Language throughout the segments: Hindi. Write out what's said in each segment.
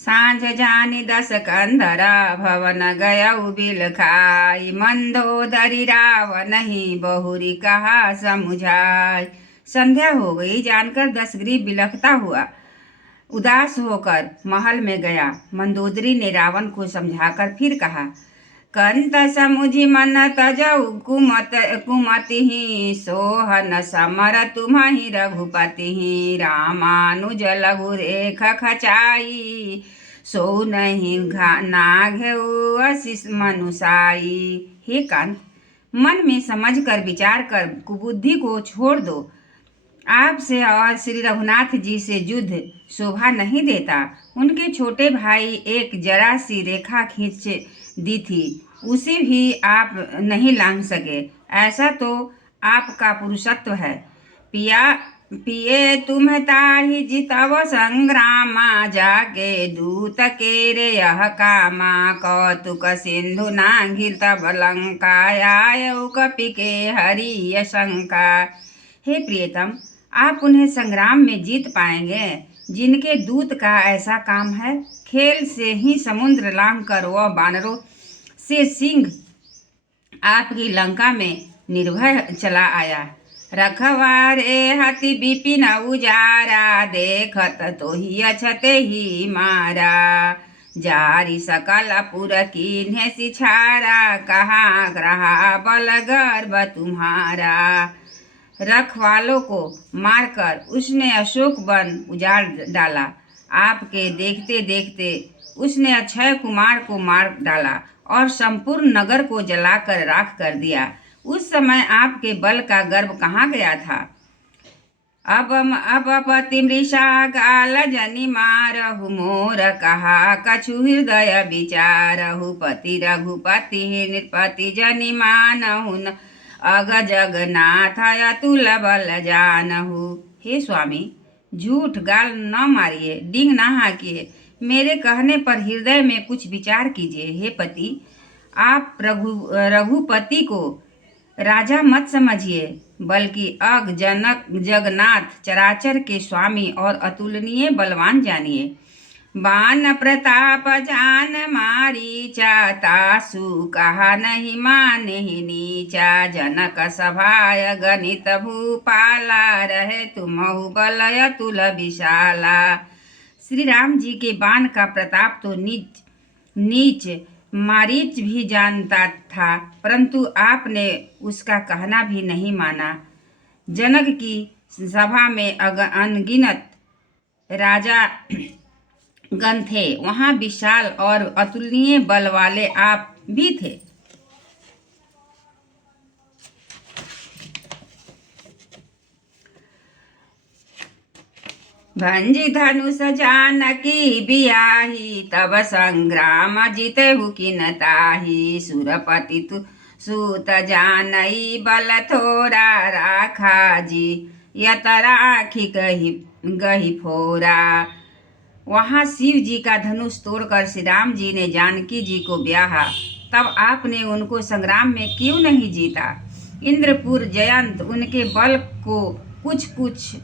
सांझ जानी दस कंधरा भवन गयउ बिल खाई। मंदोदरी रावण ही बहुरी कहा समुझाई। संध्या हो गई जानकर दशग्रीव बिलखता हुआ उदास होकर महल में गया। मंदोदरी ने रावण को समझाकर फिर कहा, कंत समुझि मन तजऊ कुमति सोहन समर तुम्हि रघुपति। रामानुज लघु रेख खचाई सो नहीं नाघेउ अशिष मनुषाई। हे कांत, मन में समझ कर विचार कर कुबुद्धि को छोड़ दो। आपसे और श्री रघुनाथ जी से युद्ध शोभा नहीं देता। उनके छोटे भाई एक जरा सी रेखा खींच दी थी, उसे भी आप नहीं लांघ सके। ऐसा तो आपका पुरुषत्व है। पिया पिए तुम ताहि जितव संग्रामा जाके दूत के रे यह कामा। कौतुक सिंधु नांगिल तब लंका आयउ कपि के हरि शंका। हे प्रियतम, आप उन्हें संग्राम में जीत पाएंगे जिनके दूत का ऐसा काम है। खेल से ही समुद्र लांघ कर वह बानरों से सिंह आपकी लंका में निर्भय चला आया। रखवारे हति विपिन उजारा देखत तो ही अछते ही मारा। जारी सकल पुर कीन्हे सिछारा कहाँ रहा बल गर्भ तुम्हारा। रखवालों को मारकर उसने अशोक वन उजाड़ डाला। आपके देखते देखते उसने अक्षय कुमार को मार डाला और संपूर्ण नगर को जलाकर राख कर दिया। उस समय आपके बल का गर्व कहाँ गया था। अब पति मृषा गाल जनि मारहु मोर कहा कछु हृदय विचारहु। पति रघुपति नृपति जनि मानहुन अग जगन्नाथ अतुल बल जानहु। हे स्वामी, झूठ गाल न मारिए, डिंग न हाकिए, मेरे कहने पर हृदय में कुछ विचार कीजिए। हे पति, आप रघुपति को राजा मत समझिए, बल्कि अग जनक जगन्नाथ चराचर के स्वामी और अतुलनीय बलवान जानिए। बान प्रताप जान मारीचा तासु कहा नहीं माने नीचा। जनक सभाय गणित भूपाला रहे तुम्हु बल अतुल विशाला। श्री राम जी के बाण का प्रताप तो नीच मारीच भी जानता था, परंतु आपने उसका कहना भी नहीं माना। जनक की सभा में अनगिनत राजा गण थे, वहाँ विशाल और अतुलनीय बल वाले आप भी थे। भंजी धनुष जानकी बियाही तब संग्राम जीतेहु किन ताही। सुरपति तु सूत जानई बल थोरा राखा जी यत राखी गही फोरा। वहाँ शिव जी का धनुष तोड़कर श्री राम जी ने जानकी जी को ब्याहा, तब आपने उनको संग्राम में क्यों नहीं जीता। इंद्रपुर जयंत उनके बल को कुछ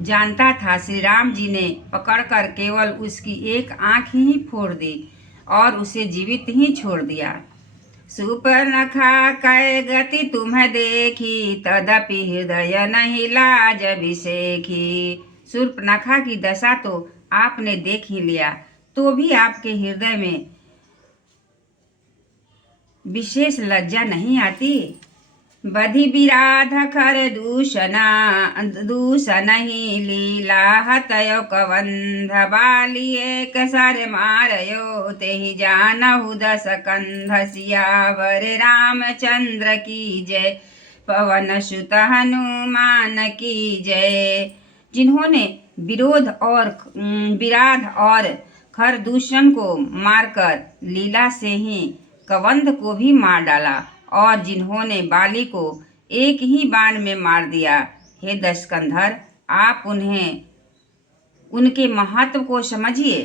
जानता था। श्री राम जी ने पकड़कर केवल उसकी एक आंख ही फोड़ दी और उसे जीवित ही छोड़ दिया। सुपर्णखा कै गति तुम्हें देखी तदपि हृदय नहीं लाज विसेखी। सुपर्णखा की दशा तो आपने देख ही लिया, तो भी आपके हृदय में विशेष लज्जा नहीं आती। बधि विराध खर दूषण ही लीला हतयो कबंध बाली एक सर मारयो। तेहि जानहु दस कंध सियावर रामचंद्र की जय पवन सुत हनुमान की जय। जिन्होंने विराध और खरदूषण को मारकर लीला से ही कबंध को भी मार डाला और जिन्होंने बाली को एक ही बाण में मार दिया। हे दशकंधर, आप उनके महत्व को समझिए।